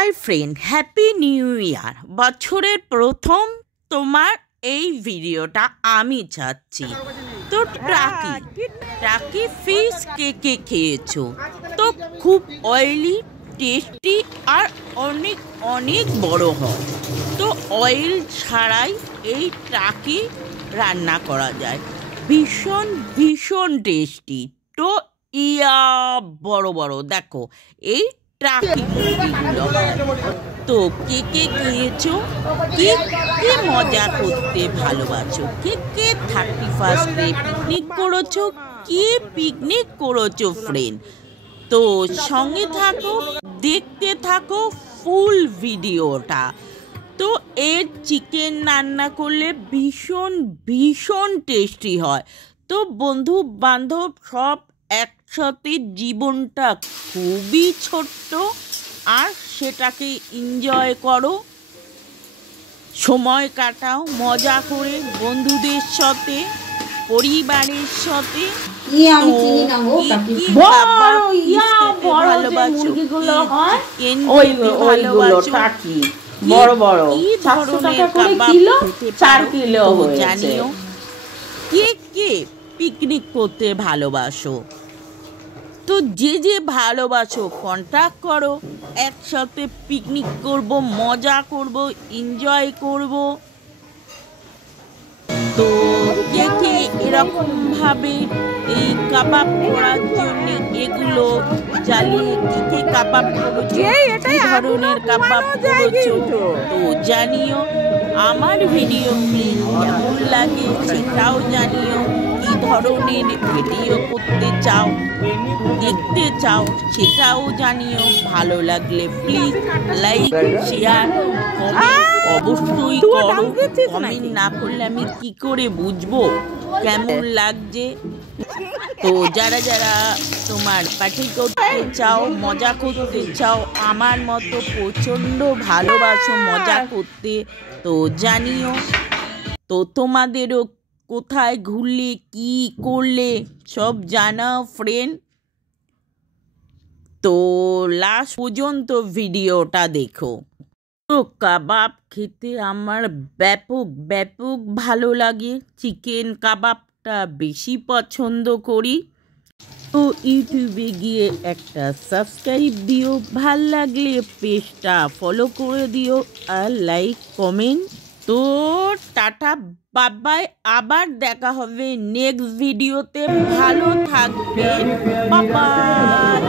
Hi friend, happy new year. বছরের প্রথম তোমার এই ভিডিওটা আমি চাচ্ছি। তো টাকি ফিশ কে কে খেয়েছো? তো খুব অয়েলি, টেস্টি আর অনেক অনেক বড় হয়। তো অয়েল ছাড়াই এই টাকি রান্না করা যায়, ভীষণ ভীষণ টেস্টি। তো বড় বড় দেখো এই টাকি মুরগিগুলো। তো কে কে খেয়েছো? কে কে মজা করতে ভালোবাসো? কে কে 31st পিকনিক করেছো? কে পিকনিক করেছো ফ্রেন্ড? তো সঙ্গে থাকো, দেখতে থাকো ফুল ভিডিওটা। তো এর চিকেন রান্না করলে ভীষণ ভীষণ টেস্টি হয়। তো বন্ধু বান্ধব সব একসাথে, জীবনটা খুবই ছোট্ট, আর সেটাকে এনজয় করো, সময় কাটাও মজা করে বন্ধুদের সাথে, পরিবারের সাথে। বড় বড় জানিও কে কে পিকনিক করতে ভালোবাসো। তো যে যে ভালোবাসো কন্ট্যাক্ট করো, একসাথে পিকনিক করব, মজা করব, এনজয় করব। তো কে কে এরকমভাবে এই কাবাব করার জন্য এগুলো জ্বালিয়ে কে কে কাবাব করেছো, কি ধরনের কাবাব করেছো তো জানিও। আমার ভিডিও কেমন লাগে সেটাও জানিও। কি ধরনের ভিডিও করতে চাও, দেখতে চাও সেটাও জানিও। ভালো লাগলে প্লিজ লাইক, শেয়ার, কমেন্ট অবশ্যই করো। কমেন্ট না করলে আমি কি করে বুঝবো কেমন লাগছে? তো যারা যারা তোমার পার্টি করতে চাও, মজা করতে চাও, আমার মতো প্রচণ্ড ভালোবাসো মজা করতে, তো জানিও। তো তোমাদেরও কোথায় ঘুরলে, কি করলে সব জানাও ফ্রেন্ড। তো লাস্ট পর্যন্ত ভিডিওটা দেখো। তো কাবাব খেতে আমার ব্যাপক ব্যাপক ভালো লাগে, চিকেন কাবাবটা বেশি পছন্দ করি। তো ইউটিউবে গিয়ে একটা সাবস্ক্রাইব দিও, ভাল লাগলে পেজটা ফলো করে দিও, আর লাইক কমেন্ট। তো টাটা বাবাই, আবার দেখা হবে নেক্সট ভিডিওতে। ভালো থাকবে, বাবাই।